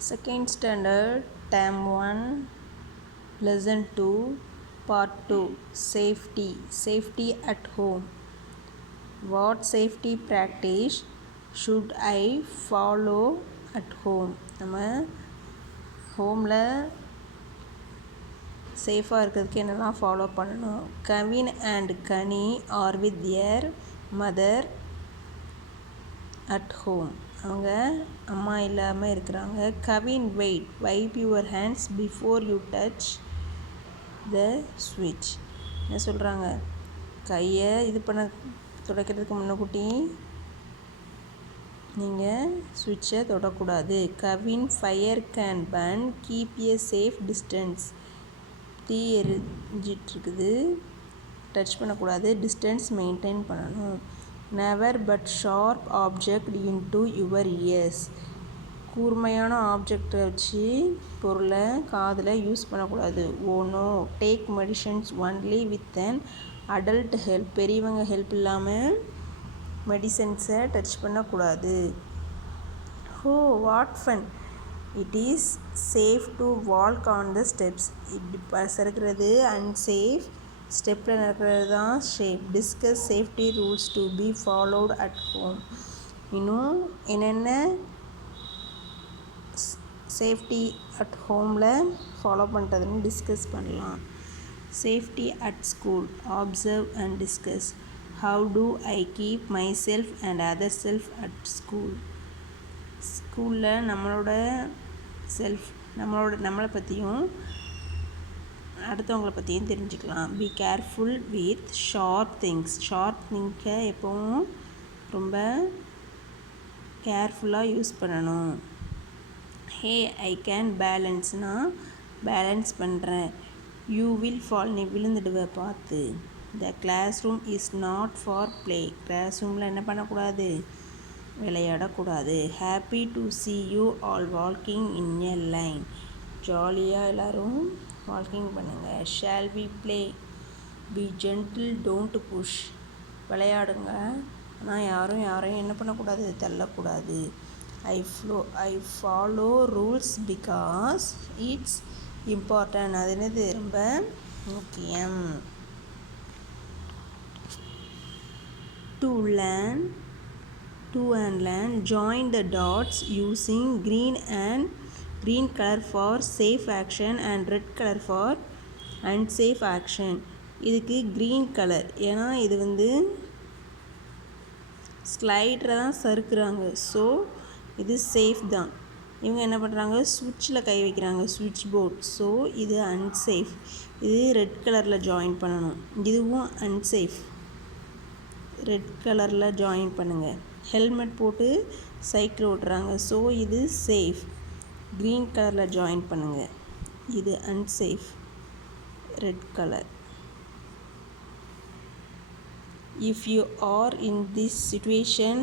Second standard, term 1, lesson 2, part 2, safety at home. What safety practice should I follow at home? நம்ம ஹோமில் சேஃபாக இருக்கிறதுக்கு என்னெல்லாம் follow பண்ணணும். Kavin and Kani are with their mother at home. அவங்க அம்மா இல்லாமல் இருக்கிறாங்க. Kavin wait, wipe your hands before you touch the ஸ்விட்ச். என்ன சொல்கிறாங்க, கையை துடைக்கிறதுக்கு முன்னக்கூட்டி நீங்கள் ஸ்விட்சை தொடக்கூடாது. Kavin fire can burn, keep a safe distance. தீ எரிஞ்சிட்ருக்குது, டச் பண்ணக்கூடாது, டிஸ்டன்ஸ் மெயின்டைன் பண்ணணும். Never put sharp object into your ears. கூர்மையான ஆப்ஜெக்டை வச்சு பொருளை காதில் யூஸ் பண்ணக்கூடாது. Oh no take medicines only with an adult help. பெரியவங்க ஹெல்ப் இல்லாமல் மெடிசன்ஸை டச் பண்ணக்கூடாது. Oh what fun, it is safe to walk on the steps. இப்படி சறுக்கிறது அன்சேஃப், ஸ்டெப்பில் நடக்கிறது தான் safe. Discuss safety rules to be followed at home. இன்னும் என்னென்ன சேஃப்டி அட் ஹோமில் ஃபாலோ பண்ணுறதுன்னு டிஸ்கஸ் பண்ணலாம். Safety at school, observe and discuss. How do I keep myself and other self at school. ஸ்கூலில் நம்மளை பற்றியும் அடுத்தவங்களை பற்றியும் தெரிஞ்சுக்கலாம். Be careful with sharp things. Sharp திங்கை எப்போவும் ரொம்ப கேர்ஃபுல்லாக யூஸ் பண்ணணும். ஹே ஐ கேன் பேலன்ஸ்னால் பேலன்ஸ் பண்ணுறேன். யூ வில் ஃபால், நீ விழுந்துடுவ பார்த்து. The classroom is not for play. கிளாஸ் ரூமில் என்ன பண்ணக்கூடாது, விளையாடக்கூடாது. Happy to see you all walking in a line. ஜாலியாக எல்லோரும் வாக்கிங் பண்ணுங்கள். Shall we play, be gentle don't push. விளையாடுங்க, ஆனால் யாரையும் என்ன பண்ணக்கூடாது, தள்ளக்கூடாது. I follow rules because it's important. அது என்னது, ரொம்ப முக்கியம். Do and learn, join the dots using green color for safe action and red color for unsafe action. இதுக்கு green color ஏன்னா இது ஸ்லைடரை தான் சறுக்குறாங்க, ஸோ இது சேஃப் தான். இவங்க என்ன பண்ணுறாங்க, சுவிட்சில் கை வைக்கிறாங்க, சுவிட்ச் போர்ட், ஸோ இது அன்சேஃப். இது ரெட் கலரில் ஜாயின் பண்ணணும். இதுவும் அன்சேஃப், ரெட் கலரில் ஜாயின் பண்ணுங்கள். ஹெல்மெட் போட்டு சைக்கிள் ஓட்டுறாங்க, ஸோ இது சேஃப். க்ரீன் கலரில் ஜாயின் பண்ணுங்கள். இது unsafe, red colour. If you are in this situation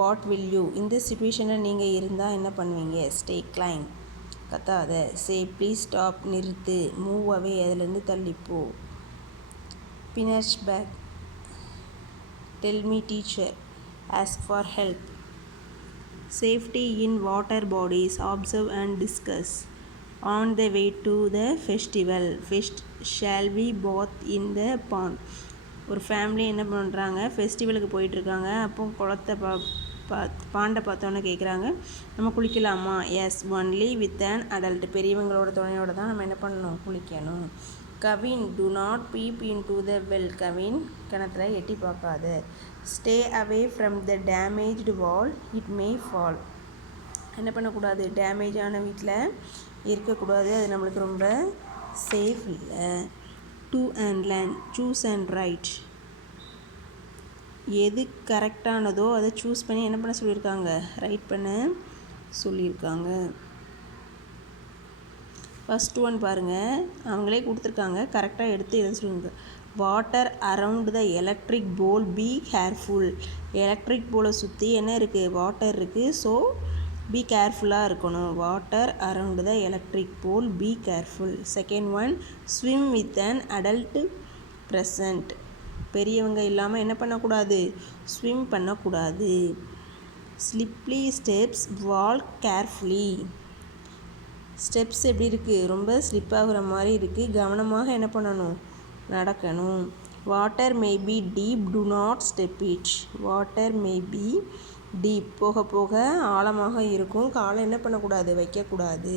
what will you. இந்த சிச்சுவேஷனில் நீங்கள் இருந்தால் என்ன பண்ணுவீங்க. ஸ்டே கிளைம், கத்தாத. சே ப்ளீஸ் ஸ்டாப், நிறுத்து. மூவ் அவே, அதிலேருந்து தள்ளிப்போ. பினர்ச் back, tell me teacher, ask for help. Safety in water bodies, observe and discuss. On the way to the festival, shall we bath in the pond. ஒரு family என்ன பண்ணுறாங்க, ஃபெஸ்டிவலுக்கு போயிட்டுருக்காங்க. அப்போ குளத்தை பாண்டை பார்த்தோன்னே கேட்குறாங்க, நம்ம குளிக்கலாமா. Yes only with an adult. பெரியவங்களோட துணையோடு தான் நம்ம என்ன பண்ணணும், குளிக்கணும். Kavin do not peep into the well. Kavin கிணத்துல எட்டி பார்க்காத. Stay away from the damaged wall, it may fall. என்ன பண்ணக்கூடாது, டேமேஜான வீட்டில் இருக்கக்கூடாது, அது நம்மளுக்கு ரொம்ப சேஃப் இல்லை. To and learn, choose and right. எது கரெக்டானதோ அதை சூஸ் பண்ணி என்ன பண்ண சொல்லியிருக்காங்க, ரைட் பண்ண சொல்லியிருக்காங்க. ஃபஸ்ட் ஒன் பாருங்கள், அவங்களே கொடுத்துருக்காங்க, கரெக்டாக எடுத்து எழுத சொல்லுங்க. Water around the electric pole, be careful. Electric போலை சுற்றி என்ன இருக்குது, வாட்டர் இருக்குது, ஸோ பி கேர்ஃபுல்லாக இருக்கணும். Water around the electric pole, be careful. Second one, swim with an adult present. பெரியவங்க இல்லாமல் என்ன பண்ணக்கூடாது, ஸ்விம் பண்ணக்கூடாது. Slippery steps, walk carefully. Steps எப்படி இருக்குது, ரொம்ப ஸ்லிப் ஆகுற மாதிரி இருக்குது. கவனமாக என்ன பண்ணணும், நடக்கணும். Water may be deep, do not step it. Water may be deep, போக போக ஆழமாக இருக்கும், காலை என்ன பண்ணக்கூடாது, வைக்கக்கூடாது.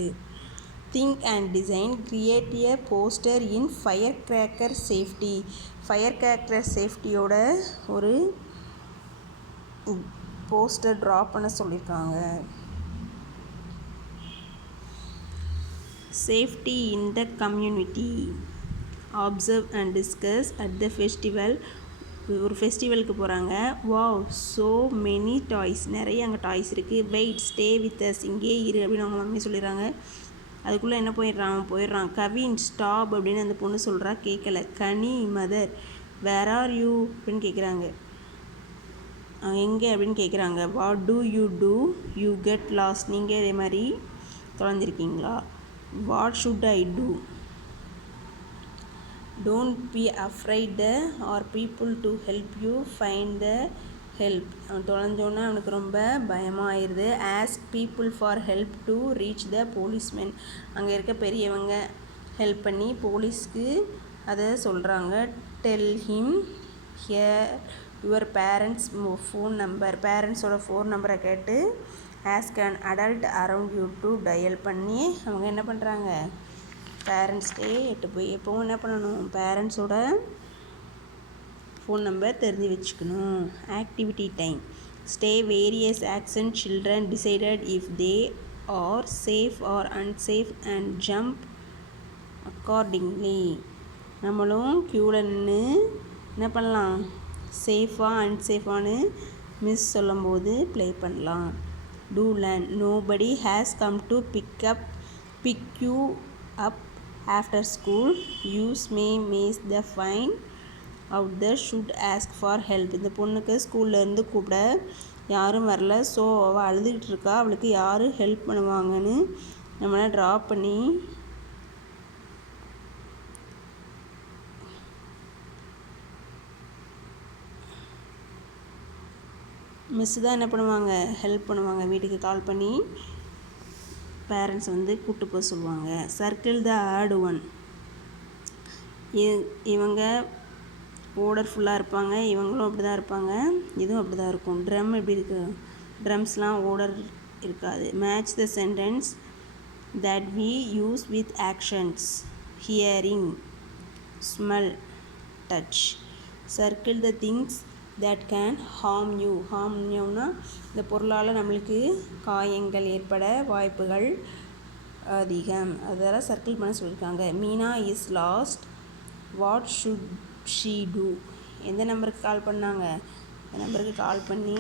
Think and design, create a poster in fire cracker safety. Fire cracker சேஃப்டியோட ஒரு போஸ்டர் ட்ரா பண்ண சொல்லியிருக்காங்க. Safety in the community, observe and discuss at the festival. ஒரு ஃபெஸ்டிவலுக்கு போகிறாங்க. வாவ் ஸோ மெனி டாய்ஸ், நிறைய அங்கே டாய்ஸ் இருக்குது. வெயிட், ஸ்டே வித் அஸ், இங்கே இரு அப்படின்னு அவங்க மம்மி சொல்லிடுறாங்க. அதுக்குள்ளே என்ன போயிடுறான். கவின் ஸ்டாப் அப்படின்னு அந்த பொண்ணு சொல்கிறா, கேட்கல. கனி மதர், வேர் ஆர் யூ அப்படின்னு கேட்குறாங்க. எங்கே அப்படின்னு கேட்குறாங்க. What do you get lost, நீங்கள் இதே மாதிரி தொலைஞ்சிருக்கீங்களா. What should I do, don't be afraid, are people to help you find the help. அவன் தொலைஞ்சோன்னே அவனுக்கு ரொம்ப பயமாக ஆயிடுது. Ask people for help to reach the policemen. அங்கே இருக்க பெரியவங்க ஹெல்ப் பண்ணி போலீஸ்க்கு அதை சொல்கிறாங்க. Tell him here your parents phone number. பேரண்ட்ஸோட ஃபோன் நம்பரை கேட்டு ask an adult around you to dial பண்ணி அவங்க என்ன பண்ணுறாங்க, பேரண்ட்ஸ்டே போய் எப்போவும் என்ன பண்ணணும், பேரண்ட்ஸோட ஃபோன் நம்பர் தெரிஞ்சு வச்சுக்கணும். Activity time, stay various action children decided if they are safe or unsafe and jump accordingly. நம்மளும் க்யூவில் நின்று என்ன பண்ணலாம், சேஃபாக அன்சேஃபானு மிஸ் சொல்லும்போது ப்ளே பண்ணலாம். To learn, nobody has come to pick you up after school. Use may maze the fine out the should ask for help. இந்த பொண்ணுக்கு ஸ்கூல்லேருந்து கூப்பிட யாரும் வரல. ஸோ அவள் அழுதுகிட்டு இருக்கா. அவளுக்கு யார் ஹெல்ப் பண்ணுவாங்கன்னு நம்மளை ட்ரா பண்ணி மிஸ்ஸு தான் என்ன பண்ணுவாங்க, ஹெல்ப் பண்ணுவாங்க. வீட்டுக்கு கால் பண்ணி பேரண்ட்ஸ் வந்து கூப்பிட்டு போக சொல்லுவாங்க. சர்க்கிள் த ஆட் ஒன், இவங்க ஓர்டர் ஃபுல்லாக இருப்பாங்க, இவங்களும் அப்படி தான் இருப்பாங்க, இதுவும் அப்படி தான் இருக்கும். ட்ரம் எப்படி இருக்குது, ட்ரம்ஸ்லாம் ஓர்டர் இருக்காது. Match the sentence that we use with actions. Hearing, smell, touch. Circle the things that can harm you. Harm யூனா இந்த பொருளால் நம்மளுக்கு காயங்கள் ஏற்பட வாய்ப்புகள் அதிகம், அதெல்லாம் சர்க்கிள் பண்ண சொல்லியிருக்காங்க. Meena is lost, what should she do. எந்த நம்பருக்கு கால் பண்ணாங்க, இந்த நம்பருக்கு கால் பண்ணி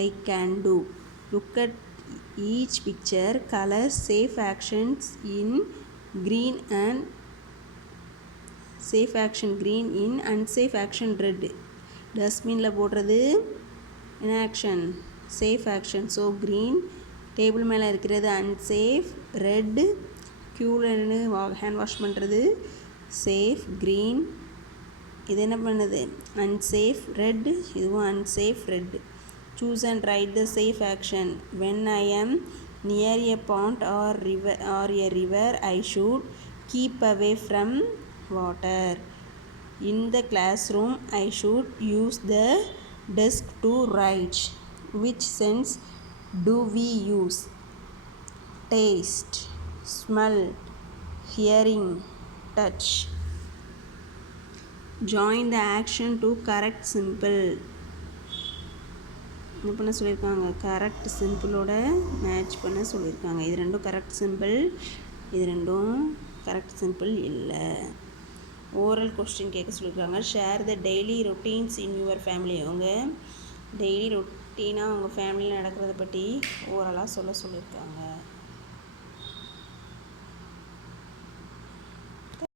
I can do. Look at each picture, colour safe actions in green and safe action green, in unsafe action red. டஸ்ட்பினில் போடுறது என்ன action, safe action. So green, table மேலே இருக்கிறது அன்சேஃப், ரெட் க்யூவில் நின்று ஹேண்ட் வாஷ் பண்ணுறது safe, green. இது என்ன பண்ணுது, அன்சேஃப், ரெட், இதுவும் unsafe, red. Choose and right the safe action. When I am near a pond or a river I should keep away from water. In the classroom I should use the desk to write. Which sense do we use? Taste, smell, hearing, touch. Join the action to correct simple. என்ன பண்ண சொல்லியிருக்காங்க, correct சிம்பிளோட match பண்ண சொல்லியிருக்காங்க. இது ரெண்டும் correct simple, இது ரெண்டும் correct simple இல்லை. ஓரல் கொஸ்டின் கேட்க சொல்லியிருக்காங்க. Share the daily routines in your family. அவங்க டெய்லி ரொட்டீனாக அவங்க ஃபேமிலியில் நடக்கிறத பற்றி ஓரலாக சொல்லியிருக்காங்க.